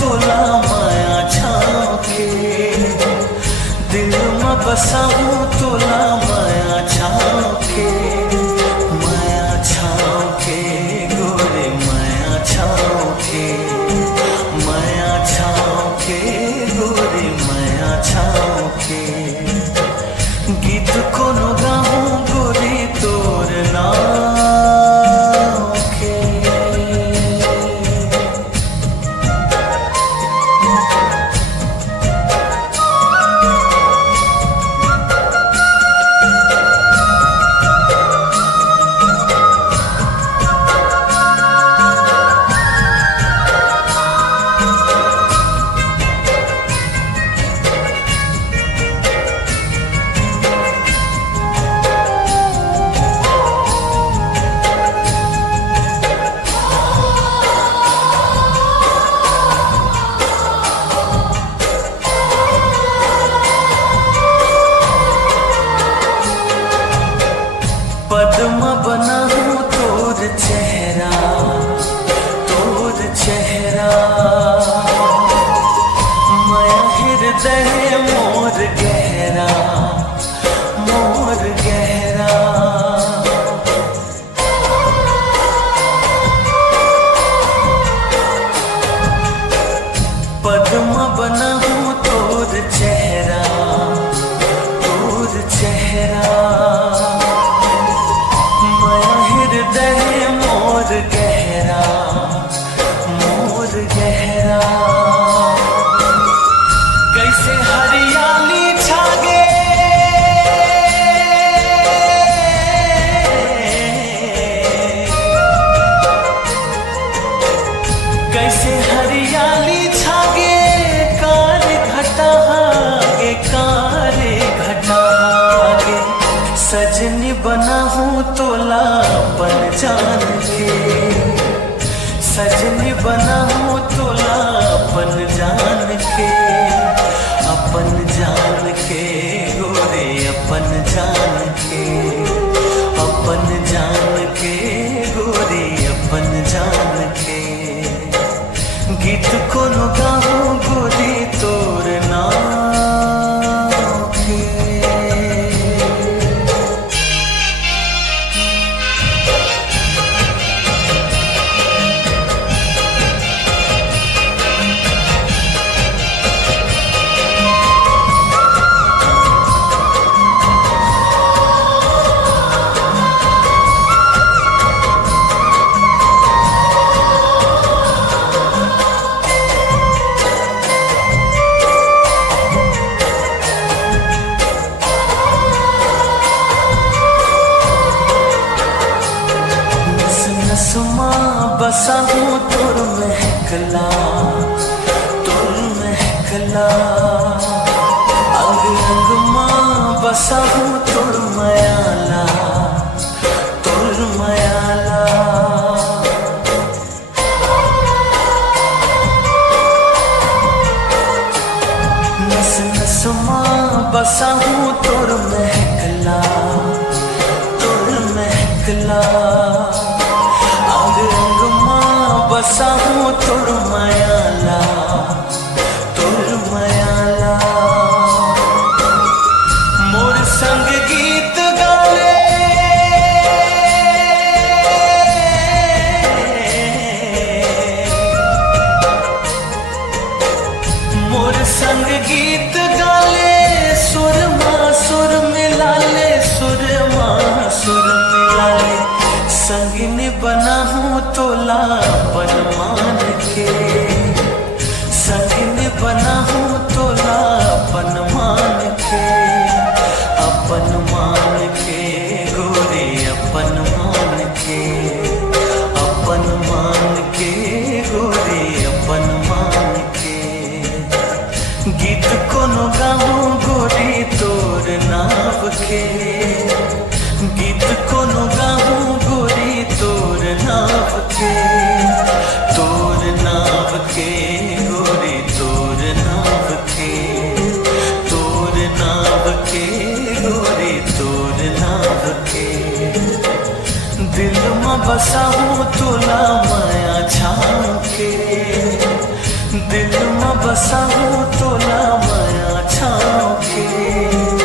तोला माया छाँव के, दिल में बसा हूँ तोला माया छाँव के, माया छाँव के गोरे माया छाँव के, माया छाँव के गोरे माया छाँव के। गीत कोनो गाऊं गोरी तोर नाम के। पद्म बना हूँ तोर चेहरा, तोर चेहरा, माया हृदय मोर गहरा, मोर गहरा। पद्म बना हूँ तोर चेहरा, तोर चेहरा, हृदय मोर गहरा, मोर गहरा। कैसे हरियाली छागे, कैसे हरियाली छागे, कार घटा गे, कार घटा गे। सजनी बना हूँ तोला अपन जान के, सजनी बना हूँ तोला अपन जान के, अपन जान के गोरे अपन जान के, अपन जान के गोरे अपन जान के। गीत कोनो गाऊं गोरी तोर नाम के। नसमा बसा हूँ तोर महकला, तोर महकला, अंग अंग माँ बसा हूँ तोर मयाला, तोर मयाला। नस नस माँ बसा हूँ तोर महकला, तोर महकला, बसा हूँ तोर मयाला, तोर मयाला। मोर संग गीत गाले, मोर संग गीत गाले, सुर माँ सुर मिला ले, सुर माँ सुर मिला ले। संगिनी बना हूँ तोला अपन मान के, संगिनी बना हूँ तोला अपन मान के, अपन मान के गोरे अपन मान के, अपन मान के गोरे अपन मान के। गीत कोनो गाऊं गोरी तोर नाव के, गीत कोनो गाऊं गोरी तोर नाव के, तोर नाव के गोरी तोर नाव के, तोर नाव के गोरी तोर नाव के। दिल में बसा हूँ तोला माया छाँव के, दिल दिल में बसा हूँ तोला माया छाँव के।